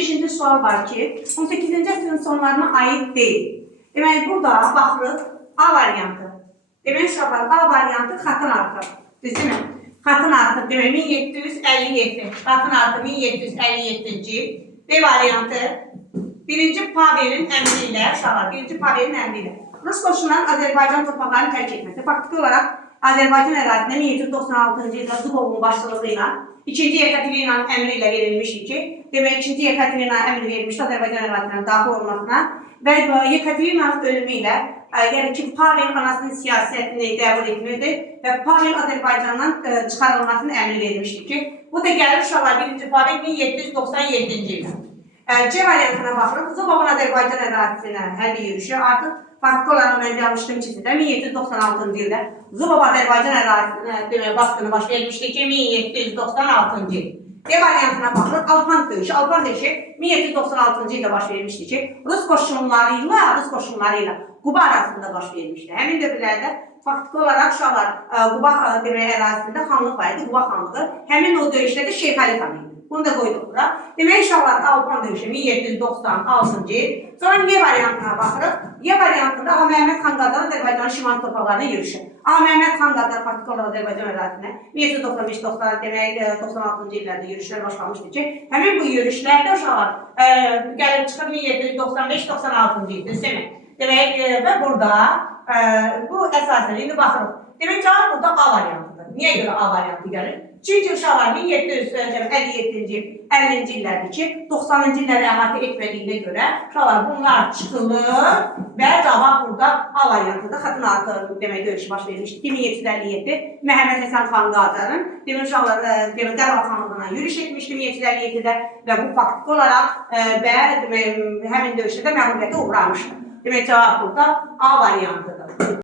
5-ci sual var ki, 18-ci əsrin sonlarına aid deyil. Deməli, burada baxırıq A variantı. Deməli, uşaqlar, A variantı xatın artıq. Düzdürmü? Xatın artıq, deməli, 1757. Xatın artıq 1757-ci. B variantı, 1-ci Pavelin əmri ilə, uşaqlar, 1-ci Pavelin əmri ilə. Rus qoşunların Azərbaycan torpaqlarını tərk etməsi. Faktiki olaraq, Azərbaycan ərazisində 1796-cı ildə Zubovun başçılığı ilə 2-ci Yekaterinanın əmri ilə verilmişdir ki, demək 2-ci Yekaterinanın əmri verilmişdir Azərbaycan ərazisinə daxil olmasına və Yekaterinanın ölümü ilə, yəni ki, Pavel anasının siyasətini qəbul etmirdi və Pavel Azərbaycandan çıxarılmasının əmri verilmişdir ki, bu da gəlir uşaqlar 1-ci Pavel 1797-ci ildə. C variantına baxırıq, Zubovun Azərbaycan ərazisinə hərbi yürüyüşü artıq faktiki olaraq mən yazmışdım ki, 1796-cı ildə Zubov Azərbaycan ərazisinə baskını baş vermişdir ki, 1796-cı il. D variantına baxırıq, Alpan döyüşü. Alpan döyüşü 1796-cı ildə baş vermişdir ki, Rus qoşunları ilə Quba arasında baş vermişdir. Həmin dövrlərdə faktiki olaraq uşaqlar Quba ərazisində xanlıq var idi, Quba xanlığı. Həmin o döyüşdə də Şeyx Əli xan idi. Bunu da qoyduq bura. Demək, uşaqlar Alpan döyüşü 1796-cı il. Sonra Y variantına baxırıq. Y variantında A. Məhəmməd xan Qacar Azərbaycanın şimal torpaqlarına yürüyüşü. A. Məhəmməd xan Qacar faktiki olaraq Azərbaycan ərazisinə 1795-96-cı illərdə yürüyüşlər başlamışdır ki, həmin bu yürüyüşlərdə uşaqlar gəlib çıxıb 1795-96-cı ildir. Demək, və burada bu əsasən indi baxırıq. Demək, cavab burada A variantıdır. Niyə görə A variantı gəlir? Çünki uşaqlar 1757-ci, 50-ci illərdir ki, 90-cı illəri əhatə etmədiyinə görə uşaqlar bunlar çıxılır və cavab burada A variantıdır. Xatın artıq demək döyüşü baş vermişdir. 1757 Məhəmməd Həsən xan Qacarın demək uşaqlar Qarabağ xanlığına yürüyüş etmişdi 1757-də və bu faktiki olaraq və həmin döyüşdə də məğlubiyyətə uğramışdır. Demək cavab burada A variantıdır.